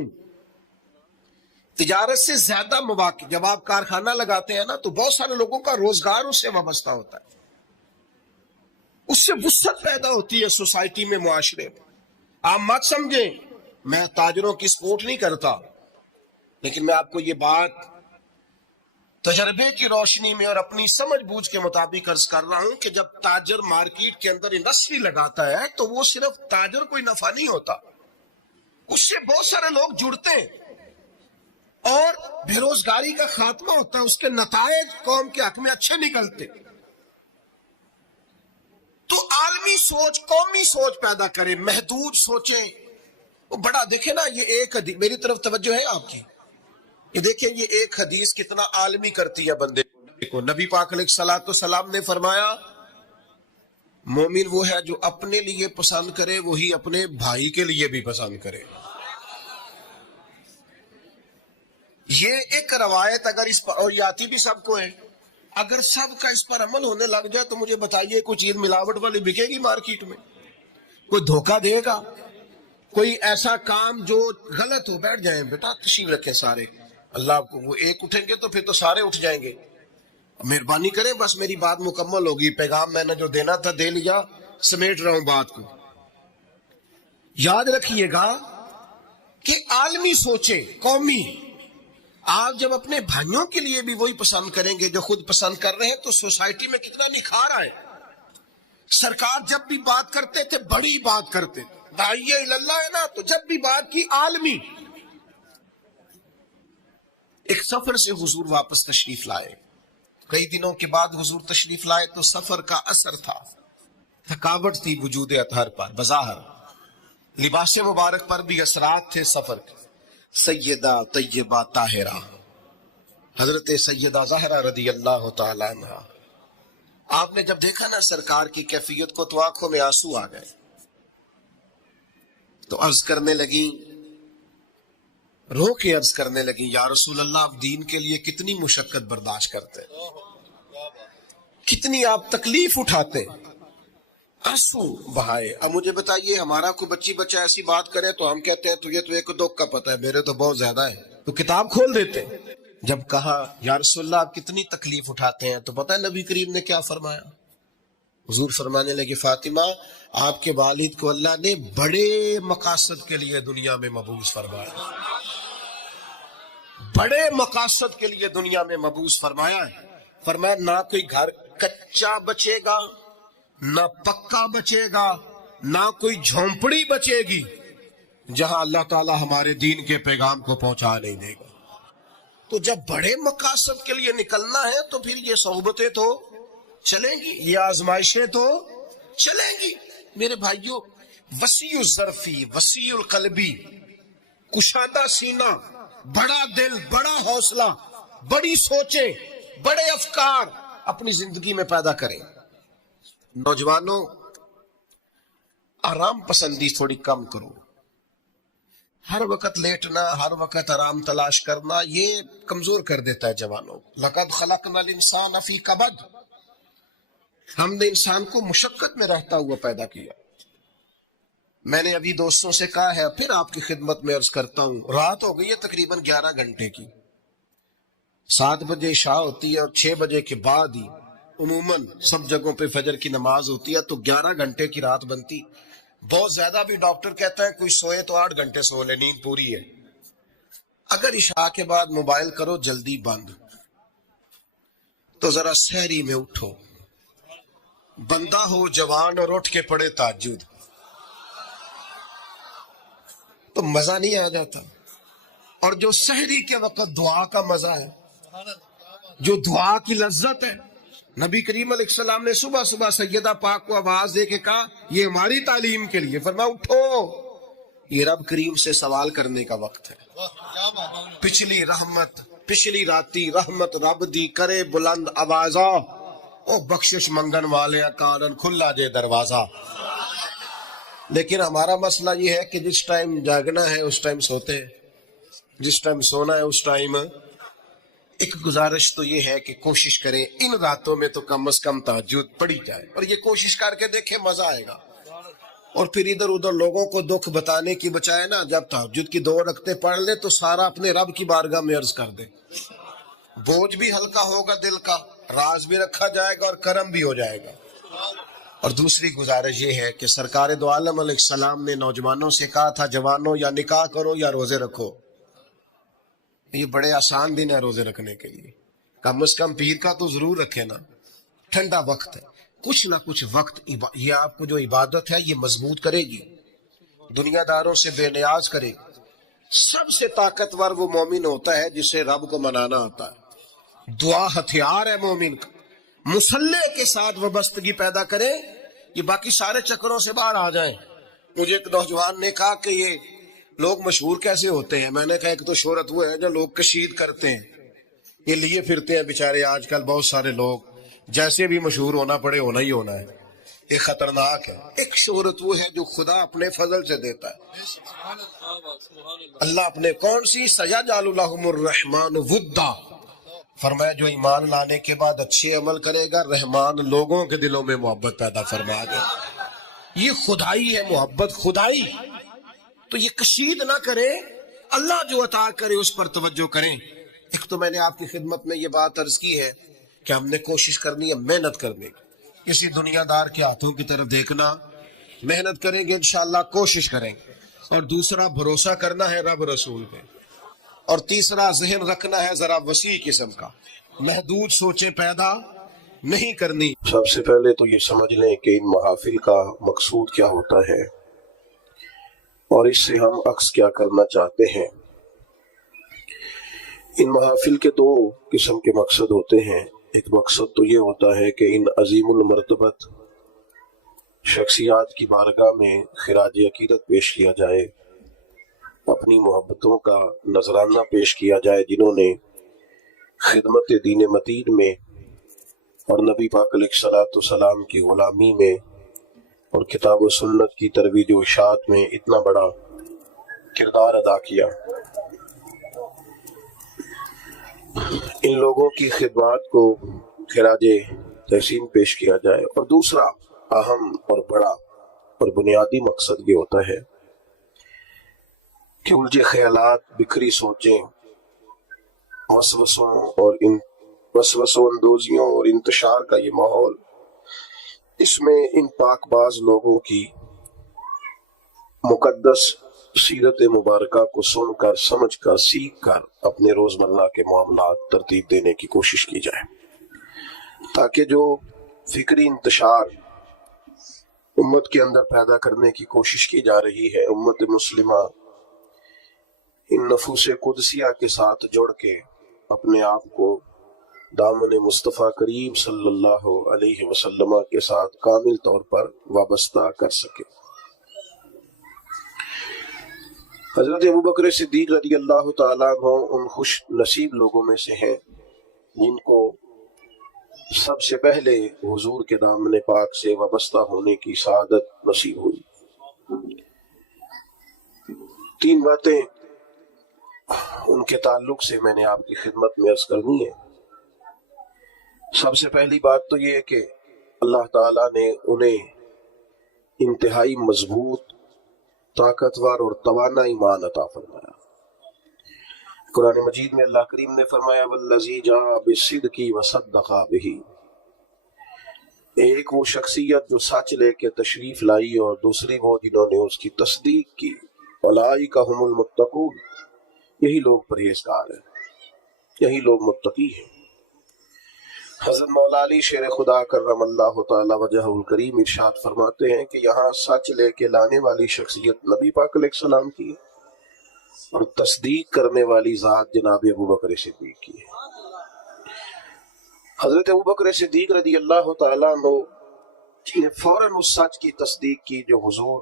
تجارت سے زیادہ مواقع، جب آپ کارخانہ لگاتے ہیں نا تو بہت سارے لوگوں کا روزگار اس سے وابستہ ہوتا ہے، اس سے وسعت پیدا ہوتی ہے سوسائٹی میں، معاشرے میں۔ آپ مت سمجھیں میں تاجروں کی سپورٹ نہیں کرتا، لیکن میں آپ کو یہ بات تجربے کی روشنی میں اور اپنی سمجھ بوجھ کے مطابق عرض کر رہا ہوں کہ جب تاجر مارکیٹ کے اندر انڈسٹری لگاتا ہے تو وہ صرف تاجر کوئی نفع نہیں ہوتا، اس سے بہت سارے لوگ جڑتے ہیں اور بے روزگاری کا خاتمہ ہوتا ہے، اس کے نتائج قوم کے حق میں اچھے نکلتے۔ تو عالمی سوچ، قومی سوچ پیدا کرے، محدود سوچیں۔ وہ بڑا دیکھیں نا، یہ ایک حدیث میری طرف توجہ ہے آپ کی، یہ دیکھیں یہ ایک حدیث کتنا عالمی کرتی ہے بندے کو۔ نبی پاک علیہ الصلوۃ والسلام نے فرمایا مومن وہ ہے جو اپنے لیے پسند کرے وہی اپنے بھائی کے لیے بھی پسند کرے۔ یہ ایک روایت اگر اس پر، اور یہ آتی بھی سب کو ہے، اگر سب کا اس پر عمل ہونے لگ جائے تو مجھے بتائیے کوئی چیز ملاوٹ والی بکے گی مارکیٹ میں؟ کوئی دھوکہ دے گا؟ کوئی ایسا کام جو غلط ہو؟ بیٹھ جائیں بیٹا، تشریف رکھیں سارے، اللہ آپ کو، وہ ایک اٹھیں گے تو پھر تو سارے اٹھ جائیں گے۔ مہربانی کریں، بس میری بات مکمل ہوگی، پیغام میں نے جو دینا تھا دے لیا، سمیٹ رہا ہوں بات کو۔ یاد رکھیے گا کہ عالمی سوچیں، قومی۔ آپ جب اپنے بھائیوں کے لیے بھی وہی پسند کریں گے جو خود پسند کر رہے ہیں تو سوسائٹی میں کتنا نکھار آئے۔ سرکار جب بھی بات کرتے تھے بڑی بات کرتے، داعیہ اللہ ہے نا، تو جب بھی بات کی عالمی۔ ایک سفر سے حضور واپس تشریف لائے، کئی دنوں کے بعد حضور تشریف لائے تو سفر کا اثر تھا، تھکاوٹ تھی وجود اطہر پر، بظاہر لباس مبارک پر بھی اثرات تھے سفر کے۔ سیدہ طیبہ طاہرہ حضرت سیدہ زہرا رضی اللہ تعالی عنہ، آپ نے جب دیکھا نا سرکار کی کیفیت کو تو آنکھوں میں آنسو آ گئے، تو عرض کرنے لگی، رو کے عرض کرنے لگی، یا رسول اللہ آپ دین کے لیے کتنی مشقت برداشت کرتے، کتنی آپ تکلیف اٹھاتے، آنسو بہائے۔ اب مجھے بتائیے ہمارا کوئی بچی بچہ ایسی بات کرے تو ہم کہتے ہیں تجھے تو ایک دو کا پتہ ہے، میرے تو بہت زیادہ ہے، تو کتاب کھول دیتے۔ جب کہا یا رسول اللہ آپ کتنی تکلیف اٹھاتے ہیں تو پتہ ہے نبی کریم نے کیا فرمایا؟ حضور فرمانے لگے فاطمہ آپ کے والد کو اللہ نے بڑے مقاصد کے لیے دنیا میں مبعوث فرمایا، بڑے مقاصد کے لیے دنیا میں مبعوث فرمایا ہے۔ فرمایا نہ کوئی گھر کچا بچے گا، نہ پکا بچے گا، نہ کوئی جھونپڑی بچے گی جہاں اللہ تعالی ہمارے دین کے پیغام کو پہنچا نہیں دے گا۔ تو جب بڑے مقاصد کے لیے نکلنا ہے تو پھر یہ صحبتیں تو چلیں گی، یہ آزمائشیں تو چلیں گی۔ میرے بھائیوں، وسیع الظرفی، وسیع القلبی، کشادہ سینہ، بڑا دل، بڑا حوصلہ، بڑی سوچیں، بڑے افکار اپنی زندگی میں پیدا کریں۔ نوجوانوں، آرام پسندی تھوڑی کم کرو، ہر وقت لیٹنا، ہر وقت آرام تلاش کرنا یہ کمزور کر دیتا ہے جوانوں۔ لقد خلقنا الانسان فی کبد، ہم نے انسان کو مشقت میں رہتا ہوا پیدا کیا۔ میں نے ابھی دوستوں سے کہا ہے، پھر آپ کی خدمت میں عرض کرتا ہوں، رات ہو گئی ہے تقریباً 11 گھنٹے کی، 7 بجے عشاء ہوتی ہے اور 6 بجے کے بعد ہی عموماً سب جگہوں پہ فجر کی نماز ہوتی ہے، تو 11 گھنٹے کی رات بنتی۔ بہت زیادہ بھی ڈاکٹر کہتا ہے کوئی سوئے تو 8 گھنٹے سو لے، نیند پوری ہے۔ اگر عشاء کے بعد موبائل کرو جلدی بند، تو ذرا سحری میں اٹھو، بندہ ہو جوان اور اٹھ کے پڑھے تہجد، تو مزہ نہیں آ جاتا؟ اور جو سحری کے وقت دعا کا مزہ ہے، جو دعا کی لذت ہے، نبی کریم علیہ السلام نے صبح صبح سیدہ پاک کو آواز دے کے کہا، یہ ہماری تعلیم کے لیے، فرمایا اٹھو، یہ رب کریم سے سوال کرنے کا وقت ہے۔ پچھلی راتی رحمت رب دی کرے بلند آوازہ، او بخشش منگن والے کارن کھلا جے دروازہ۔ لیکن ہمارا مسئلہ یہ ہے کہ جس ٹائم جاگنا ہے اس ٹائم سوتے ہیں، جس ٹائم سونا ہے اس ٹائم۔ ایک گزارش تو یہ ہے کہ کوشش کریں ان راتوں میں تو کم از کم تہجد پڑھی جائے، اور یہ کوشش کر کے دیکھیں مزہ آئے گا۔ اور پھر ادھر ادھر لوگوں کو دکھ بتانے کی بجائے نا، جب تہجد کی 2 رکعتیں پڑھ لے تو سارا اپنے رب کی بارگاہ میں عرض کر دے، بوجھ بھی ہلکا ہوگا دل کا، راز بھی رکھا جائے گا اور کرم بھی ہو جائے گا۔ اور دوسری گزارش یہ ہے کہ سرکار دو عالم علیہ السلام نے نوجوانوں سے کہا تھا، جوانوں یا نکاح کرو یا روزے رکھو۔ یہ بڑے آسان دن ہے روزے رکھنے کے لیے، کم از کم پیر کا تو ضرور رکھے نا، ٹھنڈا وقت ہے، کچھ نہ کچھ وقت یہ آپ کو جو عبادت ہے یہ مضبوط کرے گی، دنیا داروں سے بے نیاز کرے گی۔ سب سے طاقتور وہ مومن ہوتا ہے جسے رب کو منانا آتا ہے، دعا ہتھیار ہے مومن کا، مسلح کے ساتھ وابستگی پیدا کریں، یہ باقی سارے چکروں سے باہر آ جائیں۔ مجھے ایک نوجوان نے کہا کہ یہ لوگ مشہور کیسے ہوتے ہیں؟ میں نے کہا ایک تو شہرت وہ ہے جو لوگ کشید کرتے ہیں، یہ لیے پھرتے ہیں بیچارے آج کل بہت سارے لوگ، جیسے بھی مشہور ہونا پڑے ہونا ہی ہونا ہے، یہ خطرناک ہے۔ ایک شہرت وہ ہے جو خدا اپنے فضل سے دیتا ہے، اللہ اپنے کون سی سیجعل لہم الرحمن ودا، فرمایا جو ایمان لانے کے بعد اچھے عمل کرے گا رحمان لوگوں کے دلوں میں محبت پیدا فرما دے۔ یہ خدائی ہے محبت، خدائی۔ تو یہ کشید نہ کرے، اللہ جو عطا کرے اس پر توجہ کریں۔ ایک تو میں نے آپ کی خدمت میں یہ بات عرض کی ہے کہ ہم نے کوشش کرنی ہے محنت کرنے کی، کسی دنیا دار کے ہاتھوں کی طرف دیکھنا، محنت کریں گے انشاءاللہ، کوشش کریں گے۔ اور دوسرا بھروسہ کرنا ہے رب رسول پہ، اور تیسرا ذہن رکھنا ہے ذرا وسیع قسم کا، محدود سوچیں پیدا نہیں کرنی۔ سب سے پہلے تو یہ سمجھ لیں کہ ان محافل کا مقصود کیا ہوتا ہے اور اس سے ہم عکس کیا کرنا چاہتے ہیں۔ ان محافل کے 2 قسم کے مقصد ہوتے ہیں۔ ایک مقصد تو یہ ہوتا ہے کہ ان عظیم المرتبت شخصیات کی بارگاہ میں خراج عقیدت پیش کیا جائے، اپنی محبتوں کا نذرانہ پیش کیا جائے، جنہوں نے خدمت دین متین میں اور نبی پاک علیہ الصلوۃ والسلام کی غلامی میں اور کتاب و سنت کی ترویج و اشاعت میں اتنا بڑا کردار ادا کیا۔ ان لوگوں کی خدمات کو خراج تحسین پیش کیا جائے۔ اور دوسرا اہم اور بڑا اور بنیادی مقصد یہ ہوتا ہے کہ الجھے خیالات، بکھری سوچیں، وسوسوں اندوزیوں اور انتشار کا یہ ماحول، اس میں ان پاک باز لوگوں کی مقدس سیرت مبارکہ کو سن کر، سمجھ کر، سیکھ کر اپنے روزمرہ کے معاملات ترتیب دینے کی کوشش کی جائے، تاکہ جو فکری انتشار امت کے اندر پیدا کرنے کی کوشش کی جا رہی ہے، امت مسلمہ ان نفوس قدسیہ کے ساتھ جڑ کے اپنے آپ کو دامن مصطفیٰ کریم صلی اللہ علیہ وسلم کے ساتھ کامل طور پر وابستہ کر سکے۔ حضرت ابوبکر صدیق رضی اللہ تعالیٰ عنہ ان خوش نصیب لوگوں میں سے ہیں جن کو سب سے پہلے حضور کے دامن پاک سے وابستہ ہونے کی سعادت نصیب ہوئی۔ 3 باتیں ان کے تعلق سے میں نے آپ کی خدمت میں عرض کرنی ہے۔ سب سے پہلی بات تو یہ ہے کہ اللہ تعالیٰ نے انہیں انتہائی مضبوط طاقتور اور توانا ایمان عطا فرمایا۔ قرآن مجید میں اللہ کریم نے فرمایا والذی جاء بالصدق وصدق بہ، ایک وہ شخصیت جو سچ لے کے تشریف لائی اور دوسری وہ جنہوں نے اس کی تصدیق کی۔ اولئک هم المتقون، یہی لوگ پرہیزگار ہیں، یہی لوگ متقی ہیں۔ حضرت مولا علی شیر خدا کرم اللہ تعالی وجہہ الکریم ارشاد فرماتے ہیں کہ یہاں سچ لے کے لانے والی شخصیت نبی پاک علیہ السلام کی ہے اور تصدیق کرنے والی ذات جناب ابوبکر صدیق کی ہے۔ حضرت ابوبکر صدیق رضی اللہ تعالیٰ عنہ نے فوراً اس سچ کی تصدیق کی جو حضور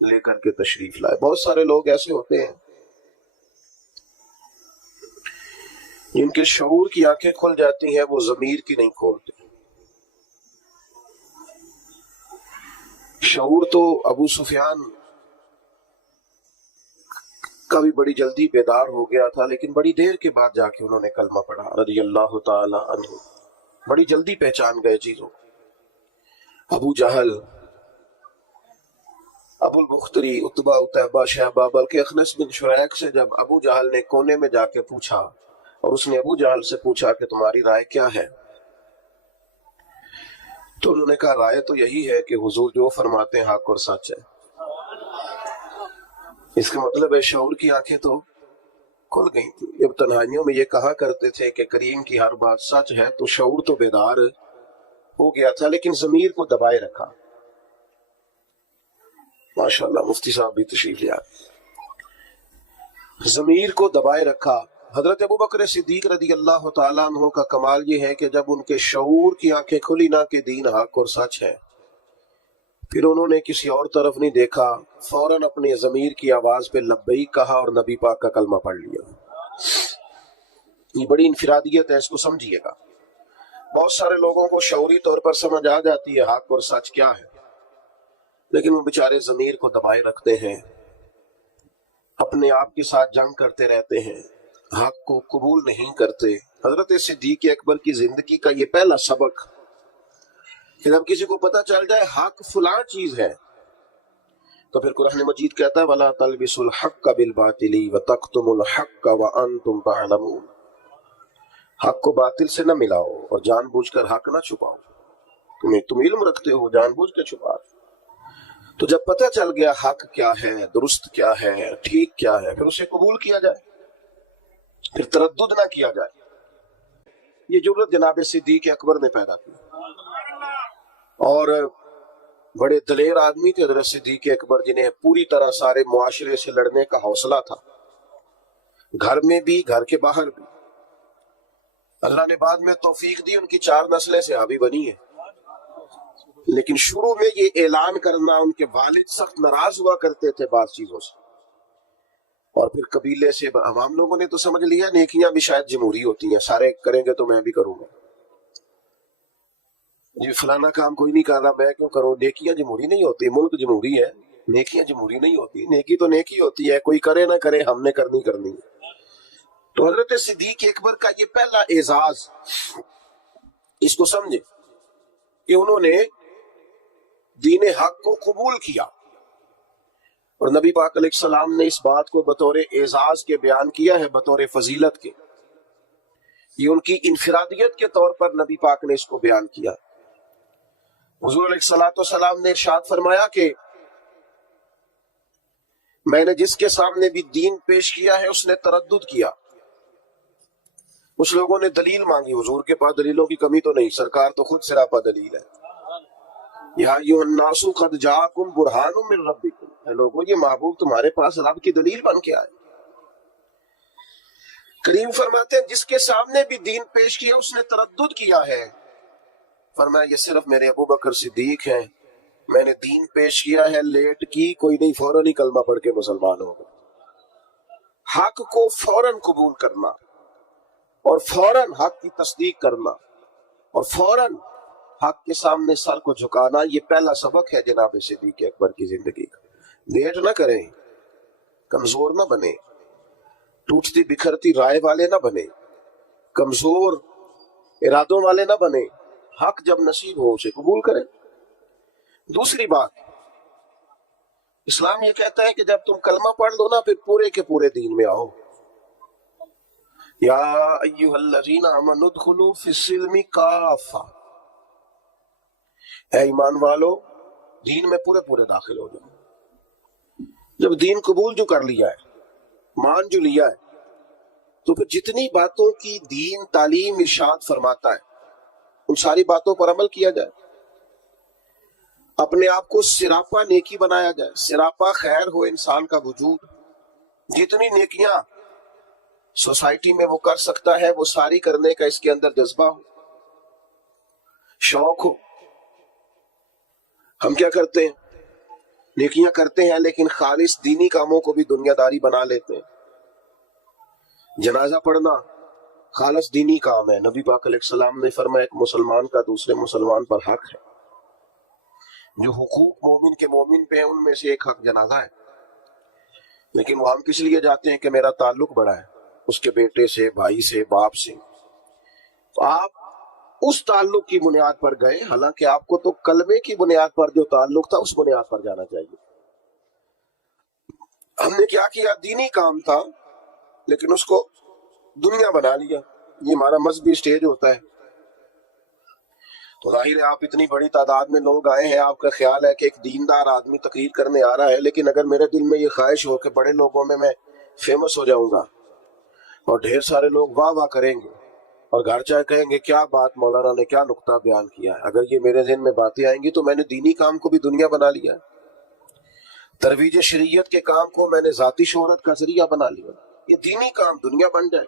لے کر کے تشریف لائے۔ بہت سارے لوگ ایسے ہوتے ہیں جن کے شعور کی آنکھیں کھل جاتی ہیں، وہ ضمیر کی نہیں کھولتے۔ شعور تو ابو سفیان کا بھی بڑی جلدی بیدار ہو گیا تھا، لیکن بڑی دیر کے بعد جا کے انہوں نے کلمہ پڑھا رضی اللہ تعالی عنہ، بڑی جلدی پہچان گئے چیزوں۔ ابو جہل، ابو البختری، عتبہ، اتیبہ، شہبہ، بلکہ اخنس بن شریک سے جب ابو جہل نے کونے میں جا کے پوچھا اور اس نے ابو جہل سے پوچھا کہ تمہاری رائے کیا ہے، تو انہوں نے کہا رائے تو یہی ہے کہ حضور جو فرماتے ہیں حق اور سچ ہے۔ اس کا مطلب ہے شعور کی آنکھیں تو کھل گئی تھی۔ جب تنہائیوں میں یہ کہا کرتے تھے کہ کریم کی ہر بات سچ ہے، تو شعور تو بیدار ہو گیا تھا، لیکن ضمیر کو دبائے رکھا۔ ماشاءاللہ مفتی صاحب بھی تشریف لے آئے۔ ضمیر کو دبائے رکھا۔ حضرت ابوبکر صدیق رضی اللہ تعالیٰ عنہ کا کمال یہ ہے کہ جب ان کے شعور کی آنکھیں کھلی نہ کہ دین حق اور سچ ہے، پھر انہوں نے کسی اور طرف نہیں دیکھا، فوراً اپنے ضمیر کی آواز پہ لبیک کہا اور نبی پاک کا کلمہ پڑھ لیا۔ یہ بڑی انفرادیت ہے، اس کو سمجھیے گا۔ بہت سارے لوگوں کو شعوری طور پر سمجھ آ جاتی ہے حق اور سچ کیا ہے، لیکن وہ بیچارے ضمیر کو دبائے رکھتے ہیں، اپنے آپ کے ساتھ جنگ کرتے رہتے ہیں، حق کو قبول نہیں کرتے۔ حضرت صدیق اکبر کی زندگی کا یہ پہلا سبق کہ جب کسی کو پتہ چل جائے حق فلاں چیز ہے، تو پھر قرآن مجید کہتا ہے وَلَا تَلْبِسُوا الْحَقَّ بِالْبَاطِلِ وَتَكْتُمُوا الْحَقَّ وَأَنْتُمْ تَعْلَمُونَ، حق کو باطل سے نہ ملاؤ اور جان بوجھ کر حق نہ چھپاؤ۔ تم علم رکھتے ہو، جان بوجھ کے چھپا۔ تو جب پتہ چل گیا حق کیا ہے، درست کیا ہے، ٹھیک کیا ہے، پھر اسے قبول کیا جائے، پھر تردد نہ کیا جائے۔ یہ جرأت جناب صدیق اکبر نے پیدا کی، اور بڑے دلیر آدمی تھے حضرت صدیق اکبر، جنہیں پوری طرح سارے معاشرے سے لڑنے کا حوصلہ تھا، گھر میں بھی گھر کے باہر بھی۔ اللہ نے بعد میں توفیق دی، ان کی 4 نسلیں صحابی بنی ہیں، لیکن شروع میں یہ اعلان کرنا، ان کے والد سخت ناراض ہوا کرتے تھے بعض چیزوں سے، اور پھر قبیلے سے عوام لوگوں نے تو سمجھ لیا نیکیاں بھی شاید جمہوری ہوتی ہیں، سارے کریں گے تو میں بھی کروں گا، جی فلانا کام کوئی نہیں کر رہا میں کیوں کروں۔ نیکیاں جمہوری نہیں ہوتی، ملک جمہوری ہے، نیکیاں جمہوری نہیں ہوتی۔ نیکی تو نیکی ہوتی ہے، کوئی کرے نہ کرے ہم نے کرنی کرنی ہے۔ تو حضرت صدیق اکبر کا یہ پہلا اعزاز، اس کو سمجھے کہ انہوں نے دین حق کو قبول کیا، اور نبی پاک علیہ السلام نے اس بات کو بطور اعزاز کے بیان کیا ہے، بطور فضیلت کے۔ یہ ان کی انفرادیت کے طور پر نبی پاک نے اس کو بیان کیا۔ حضور علیہ السلام نے ارشاد فرمایا کہ میں نے جس کے سامنے بھی دین پیش کیا ہے اس نے تردد کیا۔ کچھ لوگوں نے دلیل مانگی، حضور کے پاس دلیلوں کی کمی تو نہیں، سرکار تو خود سراپا دلیل ہے۔ یا ایھا الناس قد جاءکم برہان من ربکم، اے لوگوں یہ محبوب تمہارے پاس رب کی دلیل بن کے آئے۔ کریم فرماتے ہیں جس کے سامنے بھی دین پیش کیا اس نے تردد کیا ہے۔ فرمایا یہ صرف میرے ابوبکر صدیق ہیں، میں نے دین پیش کیا ہے، لیٹ کی کوئی نہیں، فوراً ہی کلمہ پڑھ کے مسلمان ہو گئے۔ حق کو فوراً قبول کرنا، اور فوراً حق کی تصدیق کرنا، اور فوراً حق کے سامنے سر کو جھکانا، یہ پہلا سبق ہے جناب صدیق اکبر کی زندگی کا۔ لیٹ نہ کریں، کمزور نہ بنے، ٹوٹتی بکھرتی رائے والے نہ بنے، کمزور ارادوں والے نہ بنے، حق جب نصیب ہو اسے قبول کریں۔ دوسری بات، اسلام یہ کہتا ہے کہ جب تم کلمہ پڑھ لو نا، پھر پورے کے پورے دین میں آؤ. یا ایھا الذین آمنوا ادخلوا فی السلم کافہ، اے ایمان والو دین میں پورے پورے داخل ہو جاؤ. جب دین قبول جو کر لیا ہے، مان جو لیا ہے، تو پھر جتنی باتوں کی دین تعلیم ارشاد فرماتا ہے ان ساری باتوں پر عمل کیا جائے. اپنے آپ کو سراپا نیکی بنایا جائے، سراپا خیر ہو انسان کا وجود. جتنی نیکیاں سوسائٹی میں وہ کر سکتا ہے وہ ساری کرنے کا اس کے اندر جذبہ ہو، شوق ہو. ہم کیا کرتے ہیں؟ نیکیاں کرتے ہیں لیکن خالص دینی کاموں کو بھی دنیا داری بنا لیتے ہیں. جنازہ پڑھنا خالص دینی کام ہے. نبی پاک علیہ السلام نے فرمایا ایک مسلمان کا دوسرے مسلمان پر حق ہے. جو حقوق مومن کے مومن پہ ہیں ان میں سے ایک حق جنازہ ہے. لیکن وہ ہم کس لیے جاتے ہیں کہ میرا تعلق بڑا ہے اس کے بیٹے سے، بھائی سے، باپ سے. تو آپ اس تعلق کی بنیاد پر گئے، حالانکہ آپ کو تو کلمے کی بنیاد پر جو تعلق تھا اس بنیاد پر جانا چاہیے. ہم نے کیا کیا؟ دینی کام تھا لیکن اس کو دنیا بنا لیا. یہ ہمارا مذہبی سٹیج ہوتا ہے. تو ظاہر ہے آپ اتنی بڑی تعداد میں لوگ آئے ہیں، آپ کا خیال ہے کہ ایک دیندار آدمی تقریر کرنے آ رہا ہے، لیکن اگر میرے دل میں یہ خواہش ہو کہ بڑے لوگوں میں فیمس ہو جاؤں گا اور ڈھیر سارے لوگ واہ واہ کریں گے اور گھر جا کہیں گے کیا بات مولانا نے کیا نقطہ بیان کیا ہے، اگر یہ میرے ذہن میں باتیں آئیں گی تو میں نے دینی کام کو بھی دنیا بنا لیا. ترویج شریعت کے کام کو میں نے ذاتی شہرت کا ذریعہ بنا لیا. یہ دینی کام دنیا بن جائے.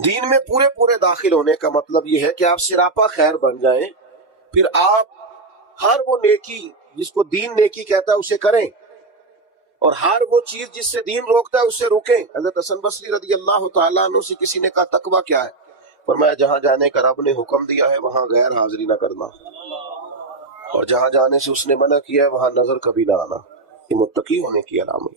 دین میں پورے پورے داخل ہونے کا مطلب یہ ہے کہ آپ سراپا خیر بن جائیں. پھر آپ ہر وہ نیکی جس کو دین نیکی کہتا ہے اسے کریں، اور ہر وہ چیز جس سے دین روکتا ہے اس سے روکیں. حضرت حسن بصری رضی اللہ تعالیٰ عنہ سے کسی نے کہا تقویٰ کیا ہے؟ فرمایا جہاں جانے کا رب نے حکم دیا ہے وہاں غیر حاضری نہ کرنا، اور جہاں جانے سے اس نے منع کیا ہے وہاں نظر کبھی نہ آنا. یہ متقی ہونے کی علامت.